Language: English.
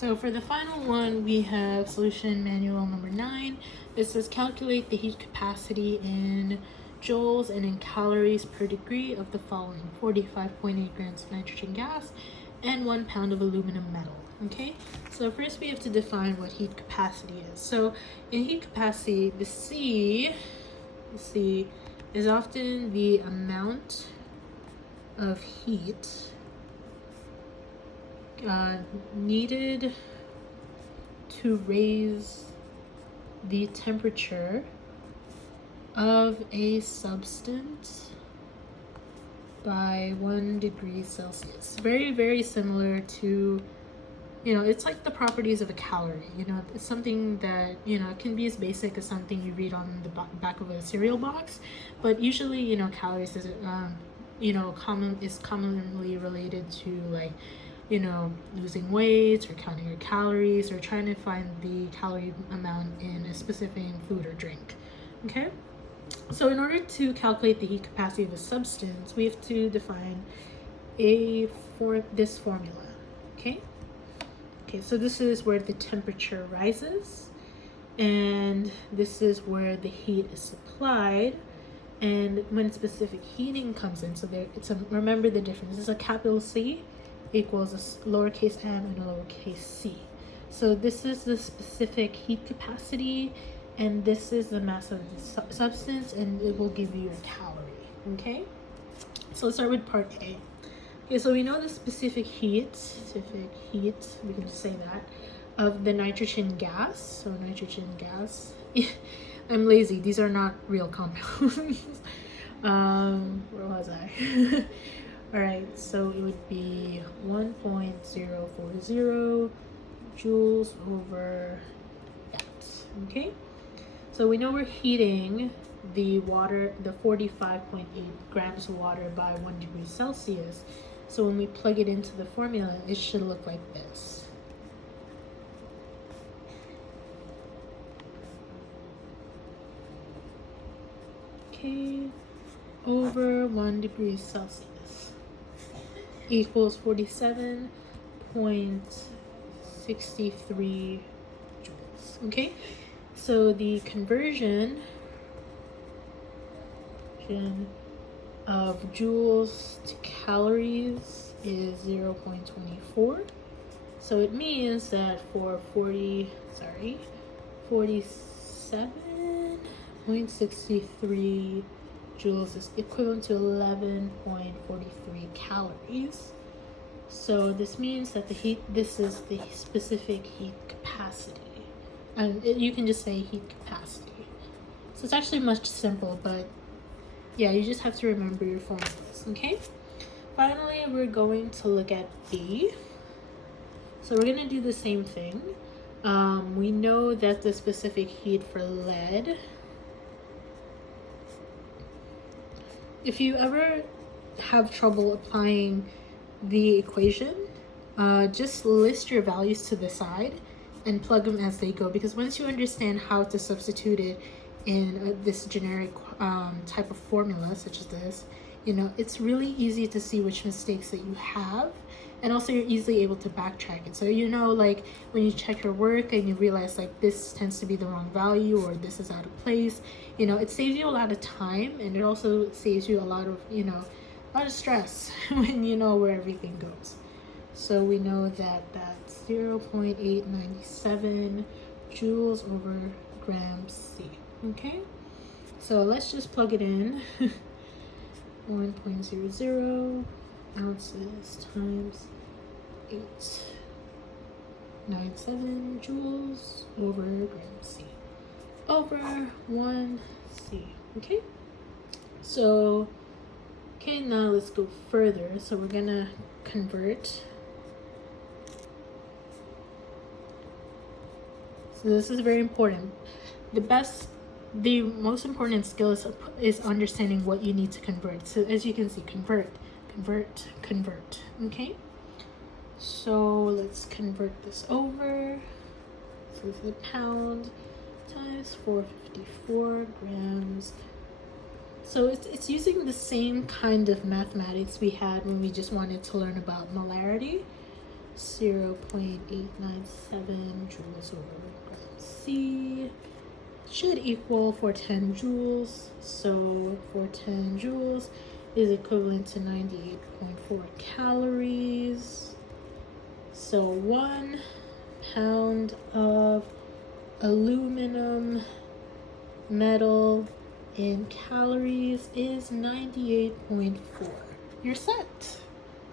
So for the final one, we have solution manual number 9. It says calculate the heat capacity in joules and in calories per degree of the following: 45.8 grams of nitrogen gas and 1 pound of aluminum metal. Okay, so first we have to define what heat capacity is. So in heat capacity, the C is often the amount of heat needed to raise the temperature of a substance by 1 degree Celsius. Very, very similar to, it's like the properties of a calorie. It's something that, it can be as basic as something you read on the back of a cereal box, but usually, calories is, commonly related to like, losing weight or counting your calories or trying to find the calorie amount in a specific food or drink. Okay, so in order to calculate the heat capacity of a substance, we have to define this formula. Okay, so this is where the temperature rises, and this is where the heat is supplied, and when specific heating comes in. So remember the difference. This is a capital C equals a lowercase m and a lowercase c. So this is the specific heat capacity, and this is the mass of the substance, and it will give you a calorie. Okay, so let's start with part A. Okay, so we know the specific heat, we can just say that, of the nitrogen gas. So nitrogen gas, I'm lazy, these are not real compounds. Where was I? All right, so it would be 1.040 joules over that. Okay, so we know we're heating the water, the 45.8 grams of water by 1 degree Celsius. So when we plug it into the formula, it should look like this. Okay, over 1 degree Celsius equals 47.63 joules. Okay, so the conversion of joules to calories is 0.24. So it means that for 47.63 joules is equivalent to 11.43 calories. So this means that this is the specific heat capacity, and you can just say heat capacity. So it's actually much simple, but yeah, you just have to remember your formulas. Okay, finally we're going to look at B. So we're going to do the same thing. We know that the specific heat for lead, if you ever have trouble applying the equation, just list your values to the side and plug them as they go, because once you understand how to substitute it in this generic type of formula such as this, it's really easy to see which mistakes that you have, and also you're easily able to backtrack it. So like when you check your work and you realize like this tends to be the wrong value or this is out of place, it saves you a lot of time, and it also saves you a lot of stress when you know where everything goes. So we know that that's 0.897 joules over grams C. Okay, so let's just plug it in. 1.00 ounces times 897 joules over gram C over 1 C. Okay, so now let's go further. So we're gonna convert. So this is very important. The most important skill is understanding what you need to convert. So as you can see, convert. Okay, so let's convert this over. So this is a pound times 454 grams. So it's using the same kind of mathematics we had when we just wanted to learn about molarity. 0.897 joules over gram C should equal 410 joules. So 410 joules is equivalent to 98.4 calories. So 1 pound of aluminum metal in calories is 98.4. You're set.